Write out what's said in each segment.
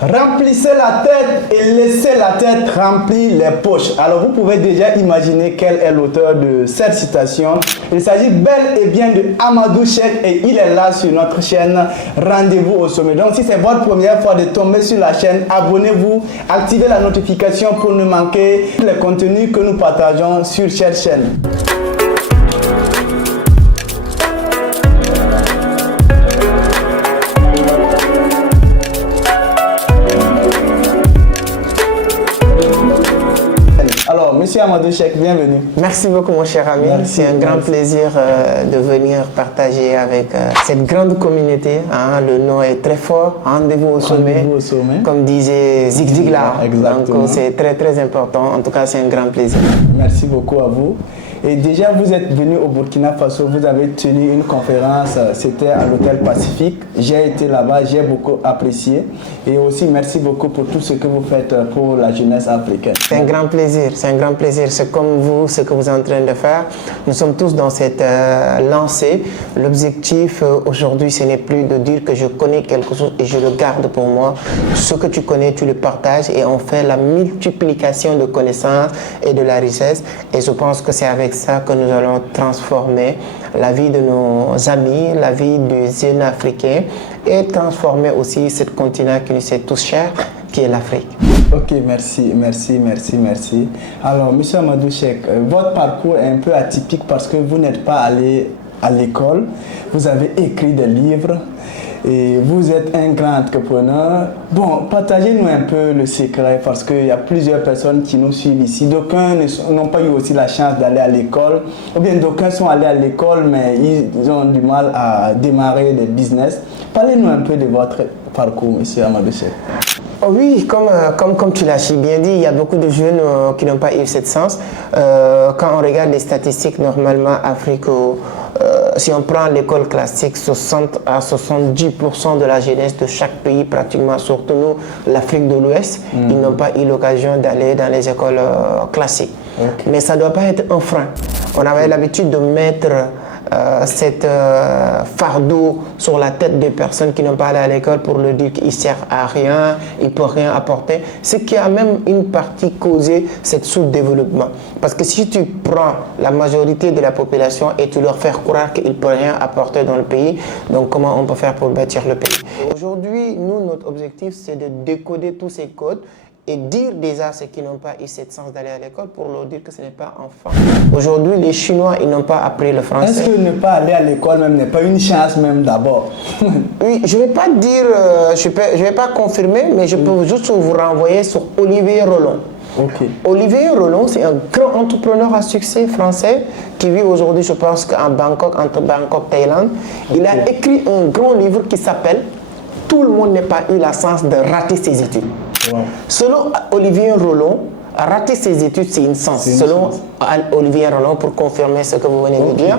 Remplissez la tête et laissez la tête remplir les poches. Alors vous pouvez déjà imaginer quel est l'auteur de cette citation. Il s'agit bel et bien de Amadou Cheikh et il est là sur notre chaîne Rendez-vous au sommet. Donc si c'est votre première fois de tomber sur la chaîne, abonnez-vous, activez la notification pour ne manquer les contenus que nous partageons sur cette chaîne. Alors, monsieur Amadou Cheikh, bienvenue. Merci beaucoup, mon cher ami. C'est un grand plaisir de venir partager avec cette grande communauté. Le nom est très fort. Rendez-vous au sommet. Comme disait Zig Ziglar. Exactement. Donc, c'est très, très important. En tout cas, c'est un grand plaisir. Merci beaucoup à vous. Et déjà, vous êtes venu au Burkina Faso, vous avez tenu une conférence, c'était à l'Hôtel Pacifique. J'ai été là-bas, j'ai beaucoup apprécié. Et aussi, merci beaucoup pour tout ce que vous faites pour la jeunesse africaine. C'est un grand plaisir, c'est un grand plaisir. C'est comme vous, ce que vous êtes en train de faire. Nous sommes tous dans cette lancée. L'objectif aujourd'hui, ce n'est plus de dire que je connais quelque chose et je le garde pour moi. Ce que tu connais, tu le partages et on fait la multiplication de connaissances et de la richesse. Et je pense que c'est avec ça que nous allons transformer la vie de nos amis, la vie des jeunes africains et transformer aussi ce continent qui nous est tous cher, qui est l'Afrique. Ok, merci. Alors, monsieur Amadou Cheikh, votre parcours est un peu atypique parce que vous n'êtes pas allé à l'école, vous avez écrit des livres et vous êtes un grand entrepreneur. Bon, partagez-nous un peu le secret parce qu'il y a plusieurs personnes qui nous suivent ici. D'aucuns n'ont pas eu aussi la chance d'aller à l'école, ou bien d'aucuns sont allés à l'école mais ils ont du mal à démarrer des business. Parlez-nous un peu de votre parcours, monsieur Amadou Cheikh. Oui, comme tu l'as si bien dit, il y a beaucoup de jeunes qui n'ont pas eu cette chance. Quand on regarde les statistiques, normalement, Afrique, si on prend l'école classique, 60 à 70% de la jeunesse de chaque pays, pratiquement, surtout nous, l'Afrique de l'Ouest, ils n'ont pas eu l'occasion d'aller dans les écoles classiques. Okay. Mais ça ne doit pas être un frein. On avait l'habitude de mettre cette fardeau sur la tête des personnes qui n'ont pas allé à l'école pour leur dire qu'ils ne servent à rien, ils ne peuvent rien apporter, ce qui a même une partie causé cette sous-développement. Parce que si tu prends la majorité de la population et tu leur fais croire qu'ils ne peuvent rien apporter dans le pays, donc comment on peut faire pour bâtir le pays? Aujourd'hui, nous, notre objectif, c'est de décoder tous ces codes et dire déjà à ceux qui n'ont pas eu cette chance d'aller à l'école pour leur dire que ce n'est pas enfant. Aujourd'hui, les Chinois, ils n'ont pas appris le français. Est-ce que ne pas aller à l'école même n'est pas une chance même d'abord? Oui, je ne vais pas dire, je vais pas confirmer, mais je peux juste vous renvoyer sur Olivier Rollon. Okay. Olivier Rollon, c'est un grand entrepreneur à succès français qui vit aujourd'hui, je pense, qu'en Bangkok, entre Bangkok et Thaïlande. Il a écrit un grand livre qui s'appelle « Tout le monde n'a pas eu la chance de rater ses études ». Wow. Selon Olivier Rollon, rater ses études, c'est une chance. Selon Olivier Rollon, pour confirmer ce que vous venez de dire.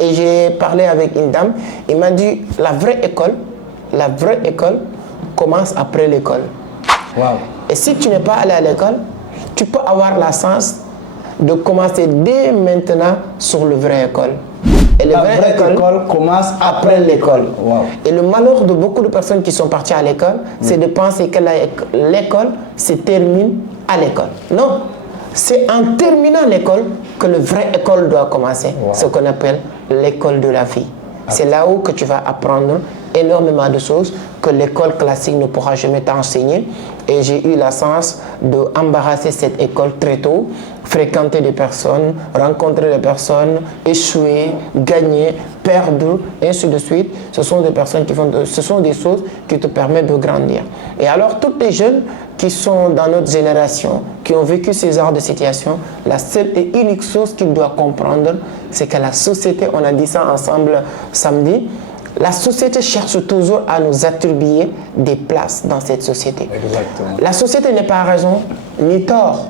Et j'ai parlé avec une dame, il m'a dit la vraie école commence après l'école. Wow. Et si tu n'es pas allé à l'école, tu peux avoir la chance de commencer dès maintenant sur le vrai école. Et la vraie école commence après l'école. Wow. Et le malheur de beaucoup de personnes qui sont parties à l'école, c'est de penser que l'école se termine à l'école. Non, c'est en terminant l'école que le vrai école doit commencer. Wow. Ce qu'on appelle l'école de la vie. C'est là où que tu vas apprendre énormément de choses que l'école classique ne pourra jamais t'enseigner. Et j'ai eu la chance d'embarrasser cette école très tôt, fréquenter des personnes, rencontrer des personnes, échouer, gagner, perdre, et ainsi de suite. Ce sont des personnes ce sont des choses qui te permettent de grandir. Et alors, tous les jeunes qui sont dans notre génération, qui ont vécu ces genres de situation, la seule et unique chose qu'ils doivent comprendre, c'est que la société, on a dit ça ensemble samedi, la société cherche toujours à nous attribuer des places dans cette société. Exactement. La société n'est pas raison ni tort.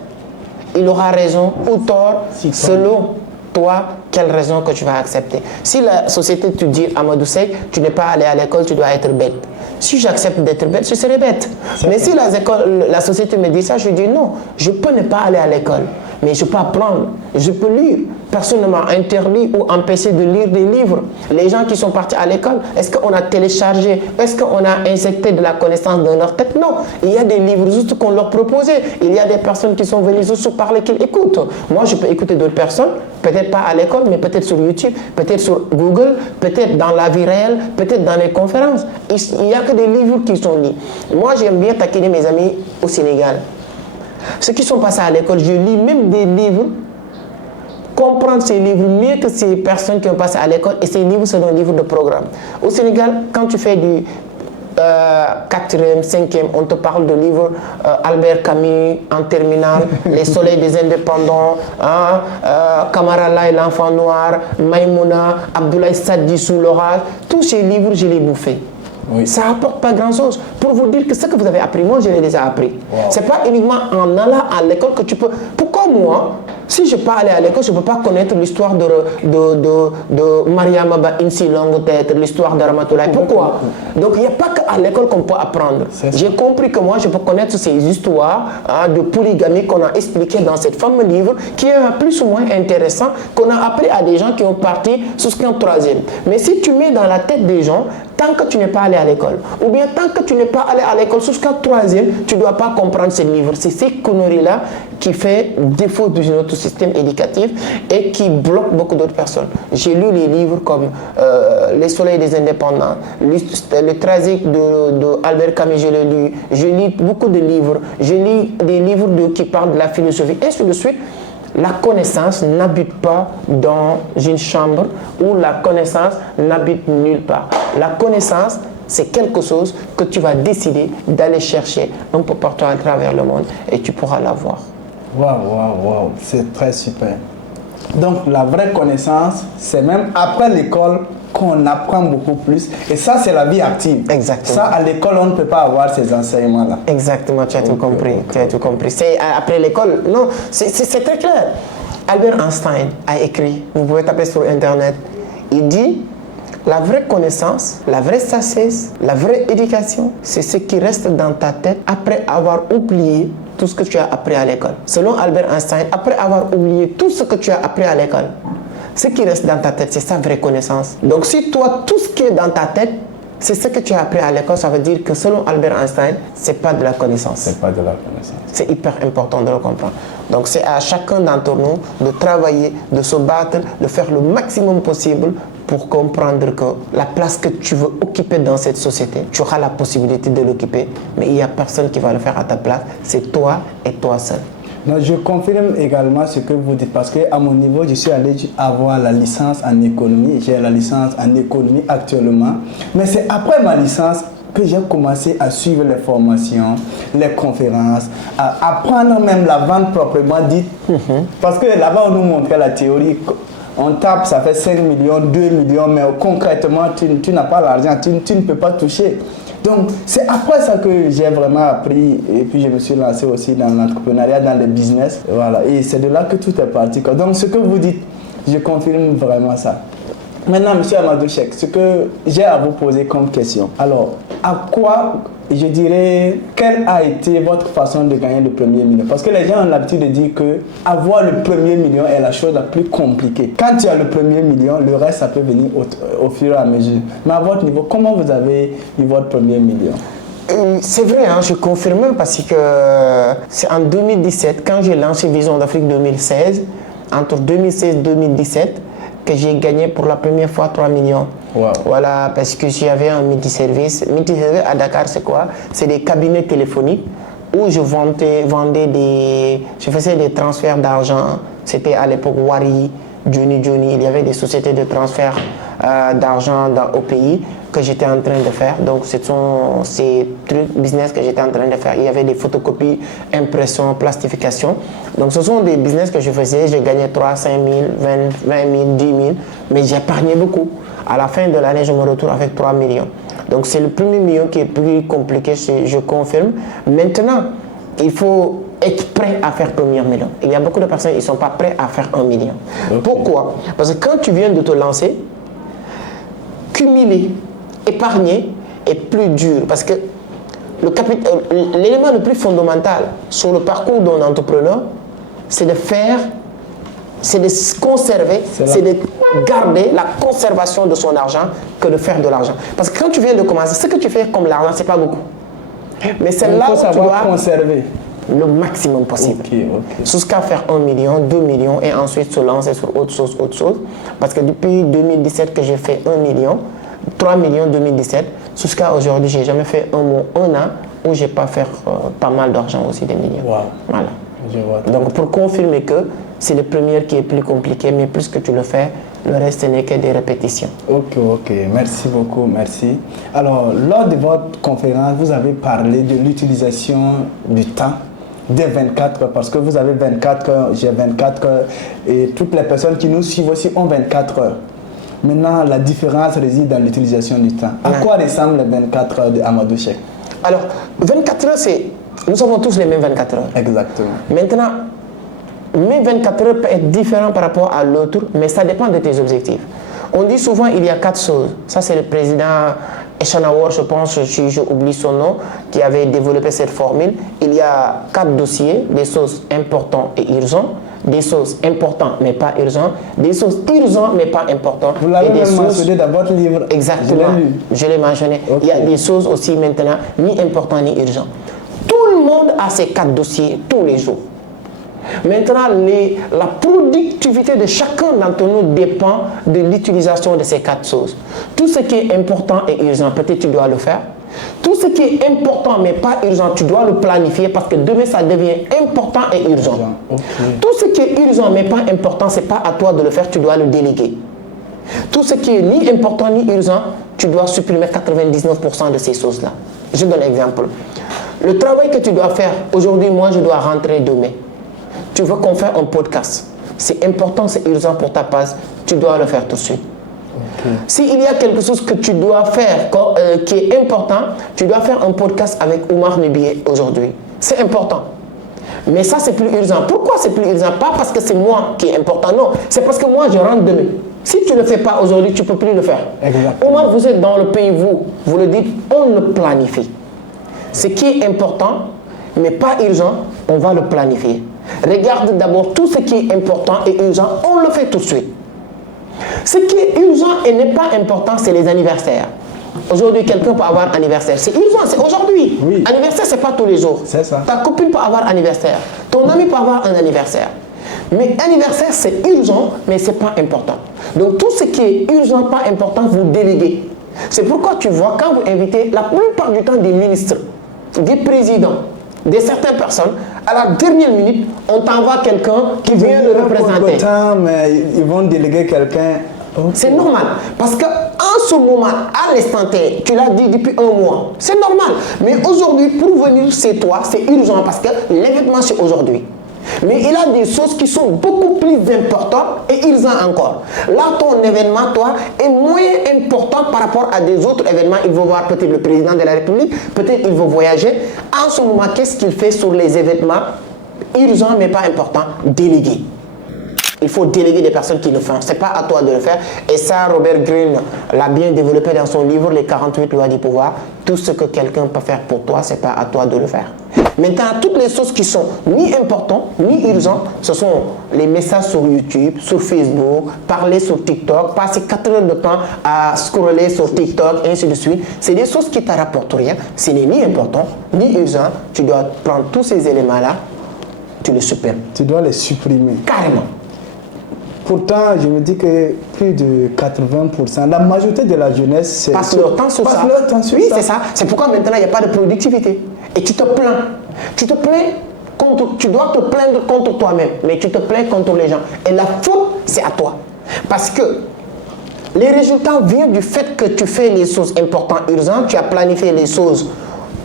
Il aura raison ou tort selon toi, quelle raison que tu vas accepter. Si la société te dit, Amadou Cheikh, tu n'es pas allé à l'école, tu dois être bête. Si j'accepte d'être bête, je serai bête. Mais si la société me dit ça, je dis non, je peux ne pas aller à l'école, mais je peux apprendre, je peux lire, Personne ne m'a interdit ou empêché de lire des livres. Les gens qui sont partis à l'école, est-ce qu'on a téléchargé, est-ce qu'on a injecté de la connaissance dans leur tête? Non. Il y a des livres juste qu'on leur proposait. Il y a des personnes qui sont venues juste parler qu'ils écoutent. Moi, je peux écouter d'autres personnes, peut-être pas à l'école, mais peut-être sur YouTube, peut-être sur Google, peut-être dans la vie réelle, peut-être dans les conférences. Il n'y a que des livres qui sont lus. Moi, j'aime bien taquiner mes amis au Sénégal. Ceux qui sont passés à l'école, je lis même des livres, comprendre ces livres mieux que ces personnes qui ont passé à l'école, et ces livres sont des livres de programme. Au Sénégal, quand tu fais du 4e, 5e, on te parle de livres Albert Camus en terminale, Les Soleils des Indépendants, Camarala et l'Enfant Noir, Maïmouna, Abdoulaye Sadji sous l'orage. Tous ces livres, je les bouffais. Oui. Ça n'apporte pas grand-chose. Pour vous dire que ce que vous avez appris, moi, je l'ai déjà appris. Wow. Ce n'est pas uniquement en allant à l'école que tu peux... Pourquoi moi, si je ne peux pas aller à l'école, je ne peux pas connaître l'histoire de Mariam Abba Insi Longue Tête, l'histoire de Ramatoulaye. Pourquoi? Donc, il n'y a pas qu'à l'école qu'on peut apprendre. J'ai compris que moi, je peux connaître ces histoires de polygamie qu'on a expliquées dans cette fameux livre, qui est plus ou moins intéressant, qu'on a appris à des gens qui ont parti jusqu'en 3e. Mais si tu mets dans la tête des gens, tant que tu n'es pas allé à l'école, ou bien tant que tu n'es pas allé à l'école jusqu'en 3e, tu ne dois pas comprendre ces livres. C'est ces conneries-là qui fait défaut de notre système éducatif et qui bloque beaucoup d'autres personnes. J'ai lu les livres comme Les Soleils des Indépendants, le Tragique de Albert Camus, je l'ai lu. Je lis beaucoup de livres. Je lis des livres qui parlent de la philosophie, et ainsi de suite. La connaissance n'habite pas dans une chambre, ou la connaissance n'habite nulle part. La connaissance, c'est quelque chose que tu vas décider d'aller chercher un peu partout à travers le monde, et tu pourras l'avoir. Waouh, c'est très super. Donc la vraie connaissance, c'est même après l'école qu'on apprend beaucoup plus. Et ça, c'est la vie active. Exactement. Ça, à l'école, on ne peut pas avoir ces enseignements-là. Exactement, tu as tout compris. Tu as tout compris. C'est après l'école. Non, c'est très clair. Albert Einstein a écrit, vous pouvez taper sur Internet, il dit, la vraie connaissance, la vraie sagesse, la vraie éducation, c'est ce qui reste dans ta tête après avoir oublié tout ce que tu as appris à l'école. Selon Albert Einstein, après avoir oublié tout ce que tu as appris à l'école, ce qui reste dans ta tête, c'est sa vraie connaissance. Donc si toi, tout ce qui est dans ta tête, c'est ce que tu as appris à l'école, ça veut dire que selon Albert Einstein, ce n'est pas de la connaissance. C'est pas de la connaissance. C'est hyper important de le comprendre. Donc c'est à chacun d'entre nous de travailler, de se battre, de faire le maximum possible pour comprendre que la place que tu veux occuper dans cette société, tu auras la possibilité de l'occuper, mais il n'y a personne qui va le faire à ta place, c'est toi et toi seul. Non, je confirme également ce que vous dites, parce qu'à mon niveau, je suis allé avoir la licence en économie. J'ai la licence en économie actuellement. Mais c'est après ma licence que j'ai commencé à suivre les formations, les conférences, à apprendre même la vente proprement dite. Parce que là-bas, on nous montrait la théorie. On tape, ça fait 5 millions, 2 millions, mais concrètement, tu n'as pas l'argent, tu ne peux pas toucher. Donc, c'est après ça que j'ai vraiment appris, et puis je me suis lancé aussi dans l'entrepreneuriat, dans le business. Voilà, et c'est de là que tout est parti. Donc, ce que vous dites, je confirme vraiment ça. Maintenant, M. Amadou Cheikh, ce que j'ai à vous poser comme question. Alors, à quoi, je dirais, quelle a été votre façon de gagner le premier million? Parce que les gens ont l'habitude de dire que avoir le premier million est la chose la plus compliquée. Quand tu as le premier million, le reste, ça peut venir au fur et à mesure. Mais à votre niveau, comment vous avez eu votre premier million? C'est vrai, hein, je confirme, parce que c'est en 2017, quand j'ai lancé Vision d'Afrique 2016, entre 2016 et 2017, que j'ai gagné pour la première fois 3 millions. Wow. Voilà, parce que j'avais un multiservice. Multiservice à Dakar, c'est quoi? C'est des cabinets téléphoniques où je faisais des transferts d'argent. C'était à l'époque Wari, Johnny. Il y avait des sociétés de transfert d'argent au pays que j'étais en train de faire. Donc, ce sont ces trucs business que j'étais en train de faire. Il y avait des photocopies, impression, plastification. Donc, ce sont des business que je faisais. Je gagnais 3, 5 000, 20 000, 10 000. Mais j'épargnais beaucoup. À la fin de l'année, je me retrouve avec 3 millions. Donc, c'est le premier million qui est plus compliqué, je confirme. Maintenant, il faut être prêt à faire premier million. Il y a beaucoup de personnes qui ne sont pas prêts à faire 1 million. Okay. Pourquoi? Parce que quand tu viens de te lancer, cumuler, épargner est plus dur. Parce que l'élément le plus fondamental sur le parcours d'un entrepreneur, c'est de faire c'est de conserver, c'est de garder la conservation de son argent que de faire de l'argent. Parce que quand tu viens de commencer, ce que tu fais comme l'argent, c'est pas beaucoup. Mais c'est là où tu dois conserver le maximum possible. Jusqu'à faire 1 million, 2 millions et ensuite se lancer sur autre chose. Parce que depuis 2017 que j'ai fait 1 million, 3 millions 2017, jusqu'à aujourd'hui, j'ai jamais fait un an où j'ai pas fait pas mal d'argent aussi, des millions. Wow. Voilà. Je vois. Donc pour confirmer que c'est le premier qui est plus compliqué, mais plus que tu le fais, le reste n'est que des répétitions. Ok, merci beaucoup, merci. Alors, lors de votre conférence, vous avez parlé de l'utilisation du temps des 24 heures, parce que vous avez 24 heures, j'ai 24 heures, et toutes les personnes qui nous suivent aussi ont 24 heures. Maintenant, la différence réside dans l'utilisation du temps. À quoi ressemblent les 24 heures de Amadou Cheikh? Alors, 24 heures, nous avons tous les mêmes 24 heures. Exactement. Maintenant, mes 24 heures peuvent être différents par rapport à l'autre, mais ça dépend de tes objectifs. On dit souvent il y a 4 choses. Ça, c'est le président Echanawar, je pense, je oublie son nom, qui avait développé cette formule. Il y a 4 dossiers, des choses importantes et urgentes, des choses importantes mais pas urgentes, des choses urgentes mais pas importantes. Vous l'avez même mentionné dans votre livre. Exactement, je l'ai mentionné. Okay. Il y a des choses aussi maintenant ni importantes ni urgentes. Tout le monde a ces 4 dossiers tous les jours. Maintenant, la productivité de chacun d'entre nous dépend de l'utilisation de ces 4 choses. Tout ce qui est important et urgent, peut-être tu dois le faire. Tout ce qui est important mais pas urgent, tu dois le planifier parce que demain ça devient important et urgent. Okay. Tout ce qui est urgent mais pas important, ce n'est pas à toi de le faire, tu dois le déléguer. Tout ce qui est ni important ni urgent, tu dois supprimer 99% de ces choses-là. Je donne un exemple. Le travail que tu dois faire, aujourd'hui, moi je dois rentrer demain. Tu veux qu'on fasse un podcast. C'est important, c'est urgent pour ta page, tu dois le faire tout de suite. Okay. S'il y a quelque chose que tu dois faire qui est important, tu dois faire un podcast avec Oumar Nebié aujourd'hui. C'est important. Mais ça, c'est plus urgent. Pourquoi c'est plus urgent? Pas parce que c'est moi qui est important, non. C'est parce que moi, je rentre demain. Si tu ne le fais pas aujourd'hui, tu ne peux plus le faire. Exactement. Oumar, vous êtes dans le pays, vous le dites, on le planifie. Ce qui est important, mais pas urgent, on va le planifier. Regarde d'abord tout ce qui est important et urgent, on le fait tout de suite. Ce qui est urgent et n'est pas important, c'est les anniversaires. Aujourd'hui, quelqu'un peut avoir anniversaire. C'est urgent, c'est aujourd'hui. Oui. Anniversaire, c'est pas tous les jours. C'est ça. Ta copine peut avoir anniversaire. Ton ami peut avoir un anniversaire. Mais anniversaire, c'est urgent, mais c'est pas important. Donc, tout ce qui est urgent, pas important, vous déléguez. C'est pourquoi tu vois, quand vous invitez la plupart du temps des ministres, des présidents, de certaines personnes, à la dernière minute, on t'envoie quelqu'un qui vient le représenter. Temps, mais ils vont déléguer quelqu'un. Okay. C'est normal. Parce qu'en ce moment, à l'instant T, tu l'as dit depuis un mois, c'est normal. Mais aujourd'hui, pour venir chez toi, c'est urgent parce que l'événement, c'est aujourd'hui. Mais il a des choses qui sont beaucoup plus importantes et urgentes encore. Là, ton événement, toi, est moins important par rapport à des autres événements. Il veut voir peut-être le président de la République, peut-être il veut voyager. En ce moment, qu'est-ce qu'il fait sur les événements urgents mais pas importants? Déléguer. Il faut déléguer des personnes qui le font. Ce n'est pas à toi de le faire. Et ça, Robert Greene l'a bien développé dans son livre, Les 48 lois du pouvoir. Tout ce que quelqu'un peut faire pour toi, ce n'est pas à toi de le faire. Maintenant, toutes les choses qui sont ni importantes, ni urgentes, ce sont les messages sur YouTube, sur Facebook, parler sur TikTok, passer 4 heures de temps à scroller sur TikTok, et ainsi de suite. C'est des choses qui ne te rapportent rien. Ce n'est ni important, ni urgent. Tu dois prendre tous ces éléments-là, tu les supprimes. Tu dois les supprimer. Carrément. Pourtant, je me dis que plus de 80%, la majorité de la jeunesse passe leur temps sur ça. Oui, c'est ça. C'est pourquoi maintenant, il n'y a pas de productivité. Et tu te plains. Tu te plains contre... Tu dois te plaindre contre toi-même, mais tu te plains contre les gens. Et la faute, c'est à toi. Parce que les résultats viennent du fait que tu fais les choses importantes, urgentes. Tu as planifié les choses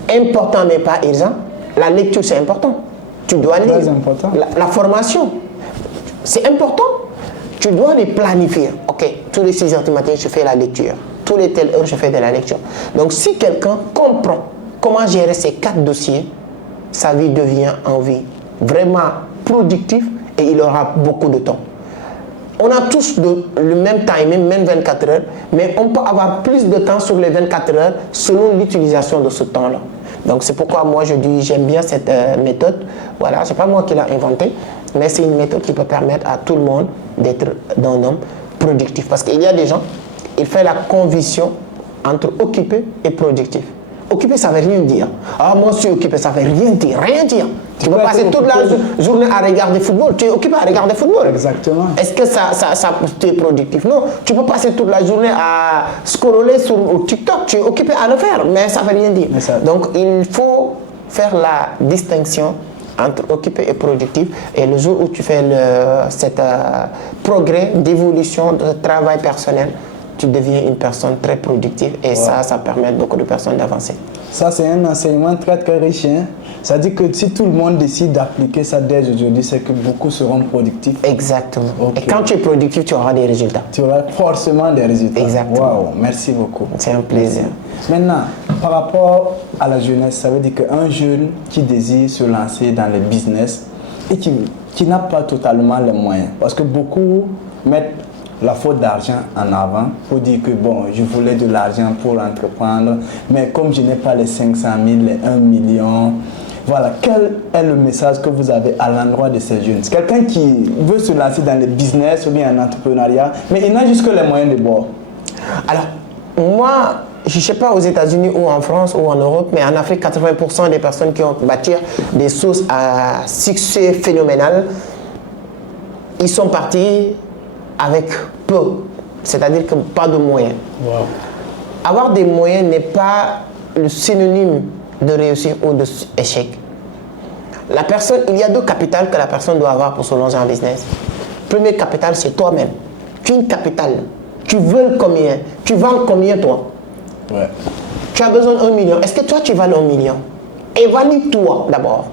importantes, mais pas urgentes. La lecture, c'est important. Tu dois lire. Très important. La formation, c'est important. Tu dois les planifier. Ok, tous les 6 heures du matin, je fais la lecture. Tous les telles heures, je fais de la lecture. Donc, si quelqu'un comprend comment gérer ces 4 dossiers, sa vie devient en vie vraiment productive et il aura beaucoup de temps. On a tous le même timing, même 24 heures, mais on peut avoir plus de temps sur les 24 heures selon l'utilisation de ce temps-là. Donc, c'est pourquoi moi, je dis, j'aime bien cette méthode. Voilà, ce n'est pas moi qui l'ai inventée. Mais c'est une méthode qui peut permettre à tout le monde d'être un homme productif. Parce qu'il y a des gens, ils font la conviction entre occupé et productif. Occupé, ça ne veut rien dire. Ah, moi, je suis occupé, ça ne veut rien dire. Rien dire. Tu peux passer toute la journée à regarder le football. Tu es occupé à regarder le football. Exactement. Est-ce que tu es productif? Non. Tu peux passer toute la journée à scroller sur TikTok. Tu es occupé à le faire, mais ça ne veut rien dire. Donc, il faut faire la distinction entre occupé et productif. Et le jour où tu fais cet progrès d'évolution de travail personnel, tu deviens une personne très productive et ça permet à beaucoup de personnes d'avancer. Ça, c'est un enseignement très très riche. Hein? Ça dit que si tout le monde décide d'appliquer ça dès aujourd'hui, c'est que beaucoup seront productifs. Exactement. Okay. Et quand tu es productif, tu auras des résultats. Tu auras forcément des résultats. Exactement. Wow, merci beaucoup. C'est un plaisir. Maintenant, par rapport à la jeunesse, ça veut dire qu'un jeune qui désire se lancer dans le business et qui n'a pas totalement les moyens, parce que beaucoup mettent la faute d'argent en avant pour dire que bon, je voulais de l'argent pour entreprendre, mais comme je n'ai pas les 500 000, les 1 million, voilà, quel est le message que vous avez à l'endroit de ces jeunes? Quelqu'un qui veut se lancer dans le business ou bien en entrepreneuriat, mais il n'a juste que les moyens de bord. Alors, moi, je ne sais pas aux États-Unis ou en France ou en Europe, mais en Afrique, 80% des personnes qui ont bâti des sources à succès phénoménal, ils sont partis avec peu, c'est-à-dire que pas de moyens. Wow. Avoir des moyens n'est pas le synonyme de réussir ou d'échec. La personne, il y a deux capitales que la personne doit avoir pour se lancer en business. Premier capital, c'est toi-même. Tu as une capitale. Tu veux combien? Tu vends combien toi? Ouais. Tu as besoin d'1 million. Est-ce que toi tu vales 1 million? Évalue-toi d'abord.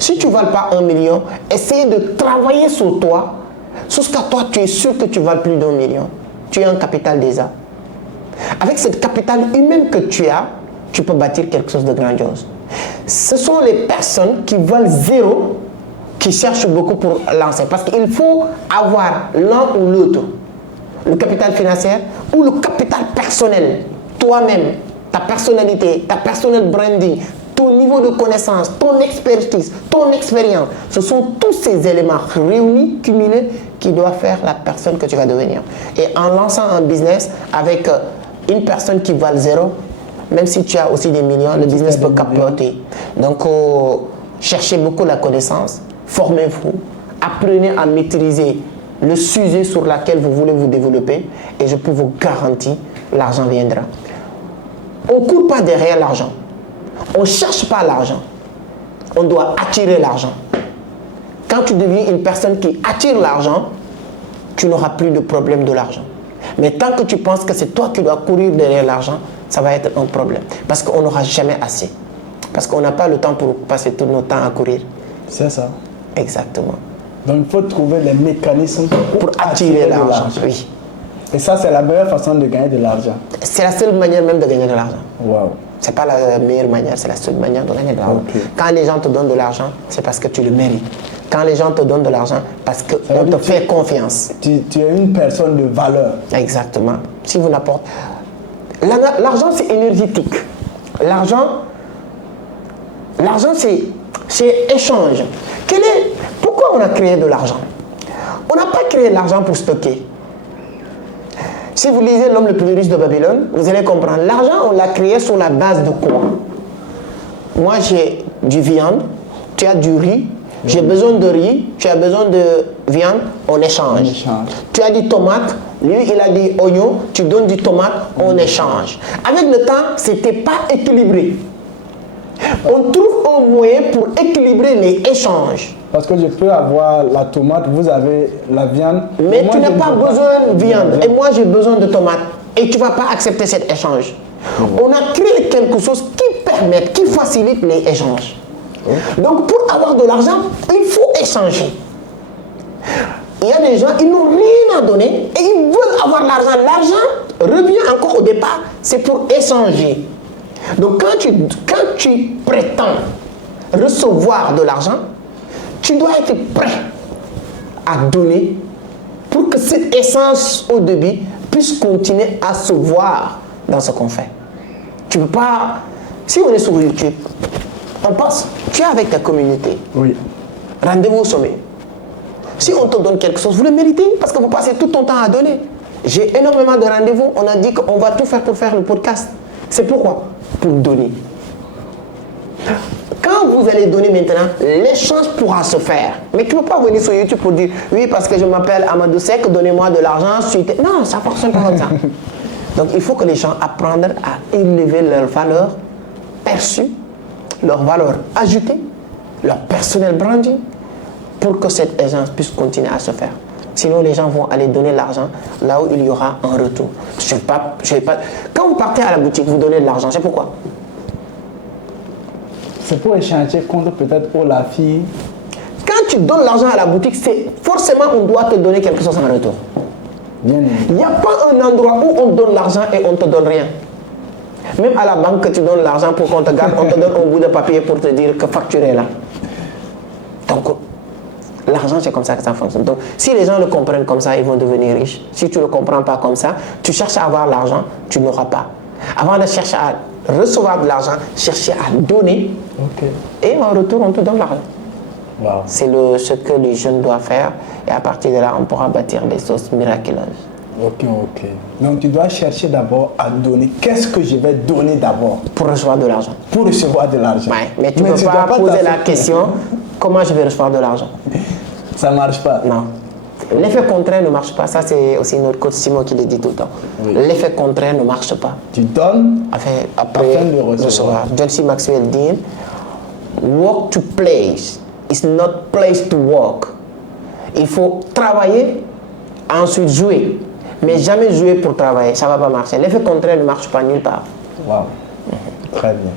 Si tu ne vales pas 1 million, essaye de travailler sur toi. Jusqu'à toi, tu es sûr que tu vales plus d'1 million. Tu as un capital déjà. Avec cette capital humaine que tu as, tu peux bâtir quelque chose de grandiose. Ce sont les personnes qui valent zéro qui cherchent beaucoup pour lancer. Parce qu'il faut avoir l'un ou l'autre. Le capital financier ou le capital personnel. Toi-même, ta personnalité, ta personnel branding, ton niveau de connaissance, ton expertise, ton expérience. Ce sont tous ces éléments réunis, cumulés, qui doivent faire la personne que tu vas devenir. Et en lançant un business avec une personne qui vale zéro, même si tu as aussi des millions, le business peut capoter. Donc, cherchez beaucoup la connaissance, formez-vous, apprenez à maîtriser le sujet sur lequel vous voulez vous développer et je peux vous garantir, l'argent viendra. On ne court pas derrière l'argent. On ne cherche pas l'argent. On doit attirer l'argent. Quand tu deviens une personne qui attire l'argent, tu n'auras plus de problème de l'argent. Mais tant que tu penses que c'est toi qui dois courir derrière l'argent, ça va être un problème. Parce qu'on n'aura jamais assez. Parce qu'on n'a pas le temps pour passer tout notre temps à courir. C'est ça. Exactement. Donc il faut trouver les mécanismes pour attirer l'argent. Oui. Et ça, c'est la meilleure façon de gagner de l'argent. C'est la seule manière même de gagner de l'argent. Wow. C'est pas la meilleure manière, c'est la seule manière de gagner de l'argent. Okay. Quand les gens te donnent de l'argent, c'est parce que tu le mérites. Quand les gens te donnent de l'argent, parce qu'on te fait confiance. Tu es une personne de valeur. Exactement. Si vous n'apportez... L'argent, c'est énergétique. L'argent, c'est échange. Pourquoi on a créé de l'argent? On n'a pas créé de l'argent pour stocker. Si vous lisez L'homme le plus riche de Babylone, vous allez comprendre. L'argent, on l'a créé sur la base de quoi? Moi, j'ai du viande, tu as du riz, j'ai besoin de riz, tu as besoin de viande, on échange. Tu as des tomates, lui, il a des oignons, tu donnes du tomate, on échange. Avec le temps, ce n'était pas équilibré. On trouve un moyen pour équilibrer les échanges. Parce que je peux avoir la tomate, vous avez la viande. Mais tu n'as pas besoin de viande. Et moi, j'ai besoin de tomates. Et tu ne vas pas accepter cet échange. On a créé quelque chose qui permet, qui facilite les échanges. Donc, pour avoir de l'argent, il faut échanger. Il y a des gens, ils n'ont rien à donner et ils veulent avoir l'argent. L'argent revient encore au départ, c'est pour échanger. Donc, quand tu prétends recevoir de l'argent, tu dois être prêt à donner pour que cette essence au début puisse continuer à se voir dans ce qu'on fait. Tu ne peux pas... Si on est sur YouTube, on passe, tu es avec ta communauté. Oui. Rendez-vous au sommet. Si on te donne quelque chose, vous le méritez parce que vous passez tout ton temps à donner. J'ai énormément de rendez-vous. On a dit qu'on va tout faire pour faire le podcast. C'est pourquoi? Pour donner. Quand vous allez donner maintenant, l'échange pourra se faire. Mais tu ne peux pas venir sur YouTube pour dire oui, parce que je m'appelle Amadou Seck, donnez-moi de l'argent. Non, ça ne fonctionne pas comme ça. Donc il faut que les gens apprennent à élever leur valeur perçue, leur valeur ajoutée, leur personnel branding, pour que cette agence puisse continuer à se faire. Sinon, les gens vont aller donner l'argent là où il y aura un retour. Quand vous partez à la boutique, vous donnez de l'argent, c'est pourquoi? C'est pour échanger contre peut-être pour la fille. Quand tu donnes l'argent à la boutique, c'est forcément on doit te donner quelque chose en retour. Bien. Il n'y a pas un endroit où on donne l'argent et on ne te donne rien. Même à la banque que tu donnes l'argent pour qu'on te garde, on te donne un bout de papier pour te dire que facturer là. Donc, l'argent, c'est comme ça que ça fonctionne. Donc, si les gens le comprennent comme ça, ils vont devenir riches. Si tu ne le comprends pas comme ça, tu cherches à avoir l'argent, tu n'auras pas. Avant de chercher à recevoir de l'argent, chercher à donner. Okay. Et en retour, on te donne l'argent. Wow. C'est ce que les jeunes doivent faire. Et à partir de là, on pourra bâtir des choses miraculeuses. Ok. Donc, tu dois chercher d'abord à donner. Qu'est-ce que je vais donner d'abord? Pour recevoir de l'argent. Pour recevoir de l'argent. Ouais, mais tu ne peux pas poser la question, comment je vais recevoir de l'argent? Ça ne marche pas. Non. L'effet contraire ne marche pas. Ça, c'est aussi notre coach Simon qui le dit tout le temps. Oui. L'effet contraire ne marche pas. Tu donnes après de recevoir. John C. Maxwell dit, work to place is not place to work. Il faut travailler, ensuite jouer. Mais jamais jouer pour travailler. Ça ne va pas marcher. L'effet contraire ne marche pas nulle part. Wow. Très bien.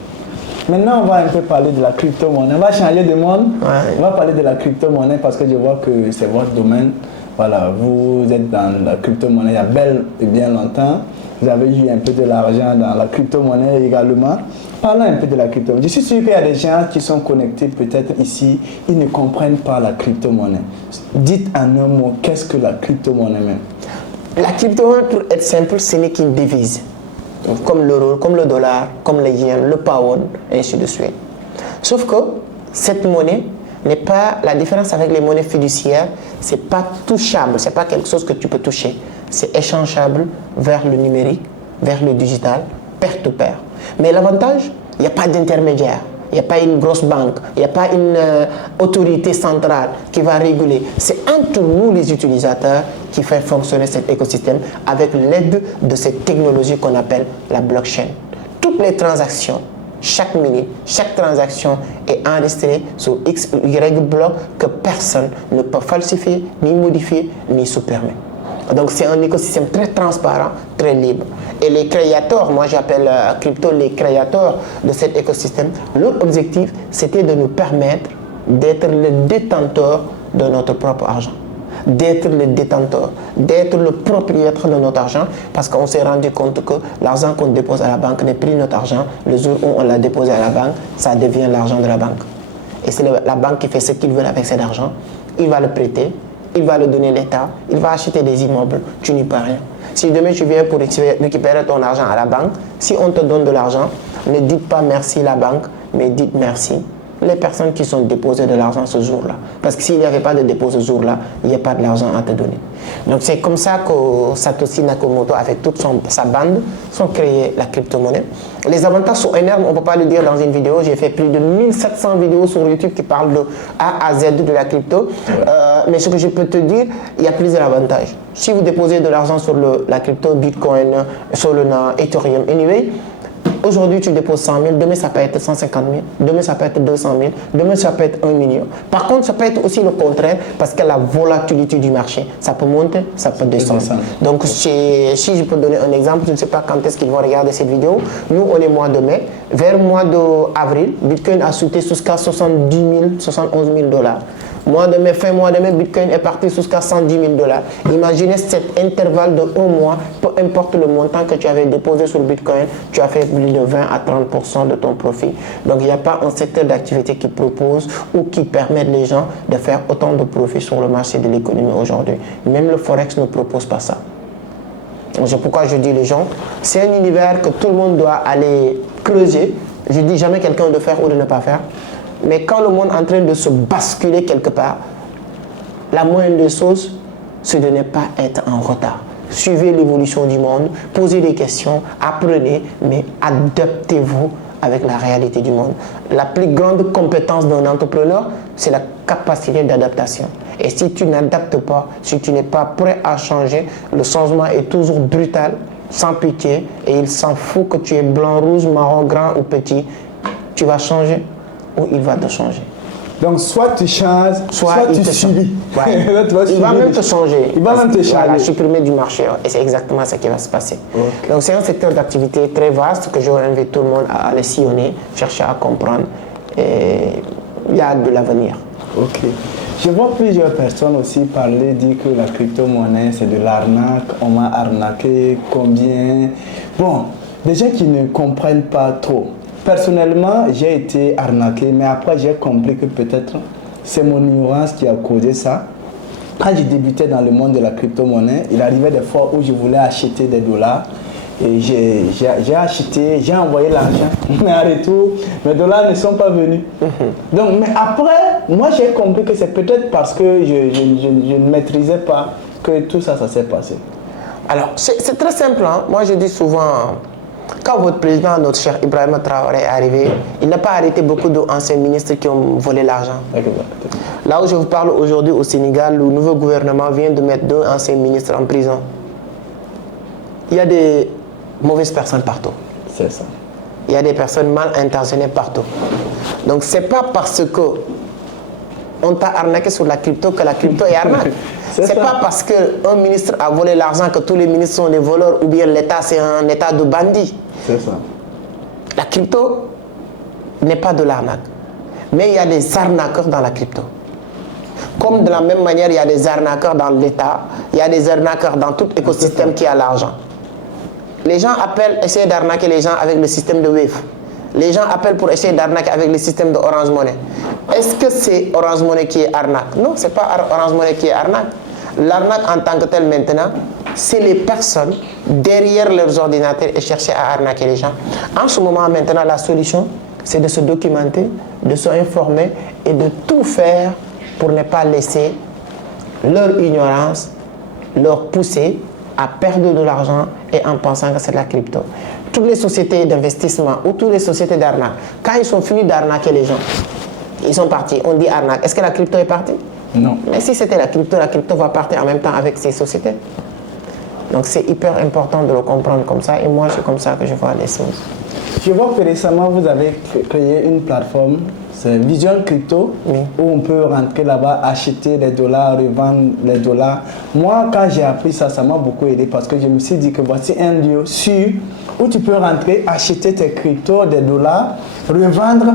Maintenant, on va un peu parler de la crypto-monnaie. On va changer de monde. Ouais. On va parler de la crypto-monnaie parce que je vois que c'est votre domaine. Voilà, vous êtes dans la crypto-monnaie il y a bien longtemps. Vous avez eu un peu de l'argent dans la crypto-monnaie également. Parlons un peu de la crypto-monnaie. Je suis sûr qu'il y a des gens qui sont connectés peut-être ici, ils ne comprennent pas la crypto-monnaie. Dites en un mot, qu'est-ce que la crypto-monnaie même? La crypto-monnaie, pour être simple, ce n'est qu'une devise. Comme l'euro, comme le dollar, comme le yen, le pound, et ainsi de suite. Sauf que cette monnaie n'est pas, la différence avec les monnaies fiduciaires, c'est pas touchable, c'est pas quelque chose que tu peux toucher. C'est échangeable vers le numérique, vers le digital, pair to pair. Mais l'avantage, il n'y a pas d'intermédiaire. Il n'y a pas une grosse banque, il n'y a pas une autorité centrale qui va réguler. C'est entre nous les utilisateurs qui fait fonctionner cet écosystème avec l'aide de cette technologie qu'on appelle la blockchain. Toutes les transactions, chaque minute, chaque transaction est enregistrée sur X ou Y bloc que personne ne peut falsifier, ni modifier, ni supprimer. Donc c'est un écosystème très transparent, très libre. Et les créateurs, moi j'appelle crypto les créateurs de cet écosystème, leur objectif c'était de nous permettre d'être le détenteur de notre propre argent. D'être le détenteur, d'être le propriétaire de notre argent parce qu'on s'est rendu compte que l'argent qu'on dépose à la banque n'est plus notre argent. Le jour où on l'a déposé à la banque, ça devient l'argent de la banque. Et c'est la banque qui fait ce qu'il veut avec cet argent. Il va le prêter. Il va le donner à l'État, il va acheter des immeubles, tu n'y peux rien. Si demain tu viens pour récupérer ton argent à la banque, si on te donne de l'argent, ne dites pas merci la banque, mais dites merci les personnes qui sont déposées de l'argent ce jour-là. Parce que s'il n'y avait pas de dépôt ce jour-là, il n'y a pas de l'argent à te donner. Donc c'est comme ça que Satoshi Nakamoto, avec toute sa bande, ont créé la crypto-monnaie. Les avantages sont énormes, on ne peut pas le dire dans une vidéo. J'ai fait plus de 1700 vidéos sur YouTube qui parlent de A à Z de la crypto. Mais ce que je peux te dire, il y a plusieurs avantages. Si vous déposez de l'argent sur la crypto, Bitcoin, Solana, Ethereum, anyway, aujourd'hui, tu déposes 100 000, demain, ça peut être 150 000, demain, ça peut être 200 000, demain, ça peut être 1 million. Par contre, ça peut être aussi le contraire parce que la volatilité du marché, ça peut monter, ça peut descendre. Donc, si je peux donner un exemple, je ne sais pas quand est-ce qu'ils vont regarder cette vidéo. Nous, on est mois de mai. Vers le mois d'avril, Bitcoin a sauté jusqu'à 70 000, 71 000 dollars. Fin mois de mai, Bitcoin est parti jusqu'à 110 000 dollars. Imaginez cet intervalle de 1 mois, peu importe le montant que tu avais déposé sur Bitcoin, tu as fait plus de 20 à 30% de ton profit. Donc, il n'y a pas un secteur d'activité qui propose ou qui permet les gens de faire autant de profit sur le marché de l'économie aujourd'hui. Même le Forex ne propose pas ça. C'est pourquoi je dis les gens, c'est un univers que tout le monde doit aller creuser. Je ne dis jamais quelqu'un de faire ou de ne pas faire. Mais quand le monde est en train de se basculer quelque part, la moindre des choses, c'est de ne pas être en retard. Suivez l'évolution du monde, posez des questions, apprenez, mais adaptez-vous avec la réalité du monde. La plus grande compétence d'un entrepreneur, c'est la capacité d'adaptation. Et si tu n'adaptes pas, si tu n'es pas prêt à changer, le changement est toujours brutal, sans pitié, et il s'en fout que tu es blanc, rouge, marron, grand ou petit. Tu vas changer ou il va te changer. Donc, soit tu changes, soit tu subis. Ouais. Il va même te changer. Il va même te changer. Voilà, supprimer du marché. Et c'est exactement ce qui va se passer. Okay. Donc, c'est un secteur d'activité très vaste que je invite tout le monde à aller sillonner, chercher à comprendre. Et il y a de l'avenir. Ok. Je vois plusieurs personnes aussi parler, dire que la crypto-monnaie, c'est de l'arnaque. On m'a arnaqué, combien. Bon, des gens qui ne comprennent pas trop. Personnellement, j'ai été arnaqué, mais après j'ai compris que peut-être c'est mon ignorance qui a causé ça. Quand je débutais dans le monde de la crypto-monnaie, il arrivait des fois où je voulais acheter des dollars et j'ai acheté, j'ai envoyé l'argent, mais en retour, mes dollars ne sont pas venus. Donc, mais après, moi j'ai compris que c'est peut-être parce que je ne maîtrisais pas que tout ça s'est passé. Alors, c'est très simple, hein? Moi je dis souvent... Quand votre président, notre cher Ibrahima Traoré est arrivé, il n'a pas arrêté beaucoup d'anciens ministres qui ont volé l'argent. Là où je vous parle aujourd'hui au Sénégal, le nouveau gouvernement vient de mettre 2 anciens ministres en prison. Il y a des mauvaises personnes partout. C'est ça. Il y a des personnes mal intentionnées partout. Donc c'est pas parce que on t'a arnaqué sur la crypto que la crypto est arnaque. C'est pas parce qu'un ministre a volé l'argent que tous les ministres sont des voleurs ou bien l'État c'est un État de bandits. C'est ça. La crypto n'est pas de l'arnaque. Mais il y a des arnaqueurs dans la crypto. Comme de la même manière, il y a des arnaqueurs dans l'État, il y a des arnaqueurs dans tout écosystème qui a l'argent. Les gens appellent, essayer d'arnaquer les gens avec le système de Wave. Les gens appellent pour essayer d'arnaquer avec le système de Orange Money. Est-ce que c'est Orange Money qui est arnaque? Non, ce n'est pas Orange Money qui est arnaque. L'arnaque en tant que telle maintenant, c'est les personnes derrière leurs ordinateurs et chercher à arnaquer les gens. En ce moment maintenant, la solution, c'est de se documenter, de s'informer et de tout faire pour ne pas laisser leur ignorance leur pousser à perdre de l'argent et en pensant que c'est de la crypto. Toutes les sociétés d'investissement ou toutes les sociétés d'arnaque, quand ils sont finis d'arnaquer les gens, ils sont partis, on dit arnaque. Est-ce que la crypto est partie? Non. Mais si c'était la crypto va partir en même temps avec ces sociétés. Donc c'est hyper important de le comprendre comme ça et moi c'est comme ça que je vois les choses. Je vois que récemment vous avez créé une plateforme, c'est Vision Crypto, oui, où on peut rentrer là-bas, acheter les dollars, revendre les dollars. Moi quand j'ai appris ça, ça m'a beaucoup aidé parce que je me suis dit que voici un lieu sûr où tu peux rentrer, acheter tes cryptos, des dollars, revendre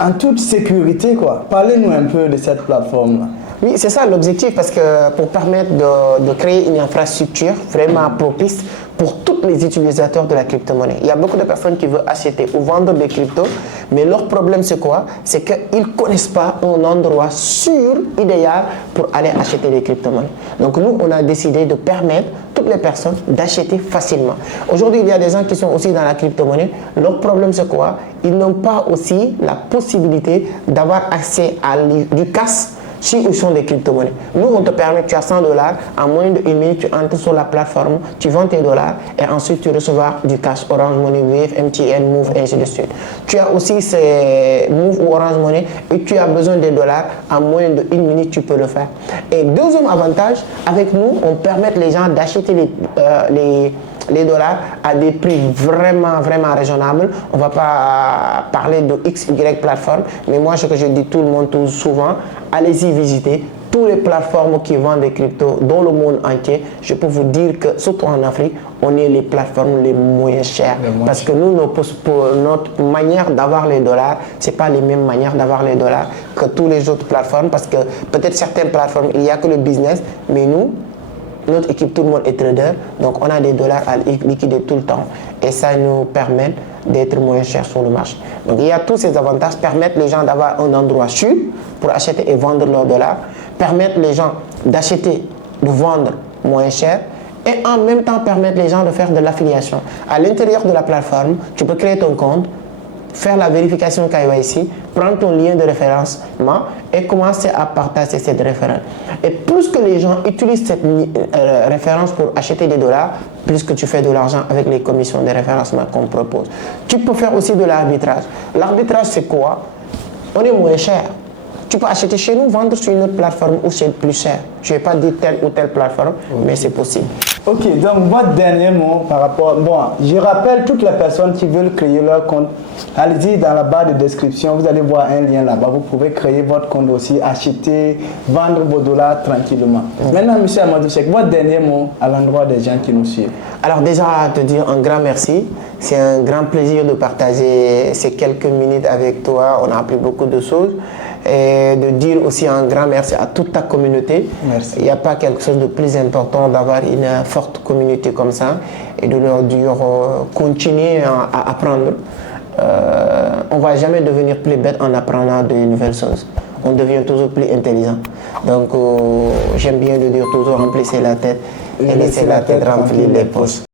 en toute sécurité, quoi. Parlez-nous un peu de cette plateforme-là. Oui, c'est ça l'objectif, parce que pour permettre de créer une infrastructure vraiment propice pour tous les utilisateurs de la crypto-monnaie. Il y a beaucoup de personnes qui veulent acheter ou vendre des cryptos, mais leur problème c'est quoi? C'est qu'ils ne connaissent pas un endroit sûr, idéal, pour aller acheter des crypto-monnaies. Donc nous, on a décidé de permettre toutes les personnes d'acheter facilement. Aujourd'hui, il y a des gens qui sont aussi dans la crypto-monnaie. Leur problème c'est quoi? Ils n'ont pas aussi la possibilité d'avoir accès à du cash si où sont des crypto-monnaies. Nous, on te permet, tu as 100 $, en moins d'une minute, tu entres sur la plateforme, tu vends tes dollars et ensuite tu recevras du cash, Orange Money, Wave, MTN, Move et ainsi de suite. Tu as aussi ces Move ou Orange Money et tu as besoin des dollars, en moins d'une minute, tu peux le faire. Et deuxième avantage, avec nous, on permet les gens d'acheter les dollars à des prix vraiment raisonnables. On ne va pas parler de XY plateforme, mais moi ce que je dis tout le monde tout souvent, allez-y visiter toutes les plateformes qui vendent des cryptos dans le monde entier. Je peux vous dire que surtout en Afrique, on est les plateformes les moins chères. Parce que nous, notre manière d'avoir les dollars, ce n'est pas les mêmes manières d'avoir les dollars que toutes les autres plateformes. Parce que peut-être certaines plateformes, il n'y a que le business, mais nous, notre équipe, tout le monde est trader, donc on a des dollars à liquider tout le temps et ça nous permet d'être moins cher sur le marché. Donc il y a tous ces avantages, permettre les gens d'avoir un endroit sûr pour acheter et vendre leurs dollars, permettre les gens d'acheter, de vendre moins cher et en même temps permettre les gens de faire de l'affiliation. À l'intérieur de la plateforme, tu peux créer ton compte, faire la vérification KYC, prendre ton lien de référencement et commencer à partager cette référence. Et plus que les gens utilisent cette référence pour acheter des dollars, plus que tu fais de l'argent avec les commissions de référencement qu'on propose. Tu peux faire aussi de l'arbitrage. L'arbitrage, c'est quoi? On est moins cher. Tu peux acheter chez nous, vendre sur une autre plateforme où c'est plus cher. Je ne vais pas dire telle ou telle plateforme, mais c'est possible. Ok, donc votre dernier mot par rapport... Bon, je rappelle toutes les personnes qui veulent créer leur compte. Allez-y dans la barre de description, vous allez voir un lien là-bas. Vous pouvez créer votre compte aussi, acheter, vendre vos dollars tranquillement. Maintenant, M. Amadou Cheikh, votre dernier mot à l'endroit des gens qui nous suivent. Alors déjà, te dire un grand merci. C'est un grand plaisir de partager ces quelques minutes avec toi. On a appris beaucoup de choses. Et de dire aussi un grand merci à toute ta communauté. Merci. Il n'y a pas quelque chose de plus important d'avoir une forte communauté comme ça et de leur dire continuer à apprendre. On ne va jamais devenir plus bête en apprenant de nouvelles choses. On devient toujours plus intelligent. Donc j'aime bien le dire toujours, remplissez la tête et laissez la tête remplir les poches.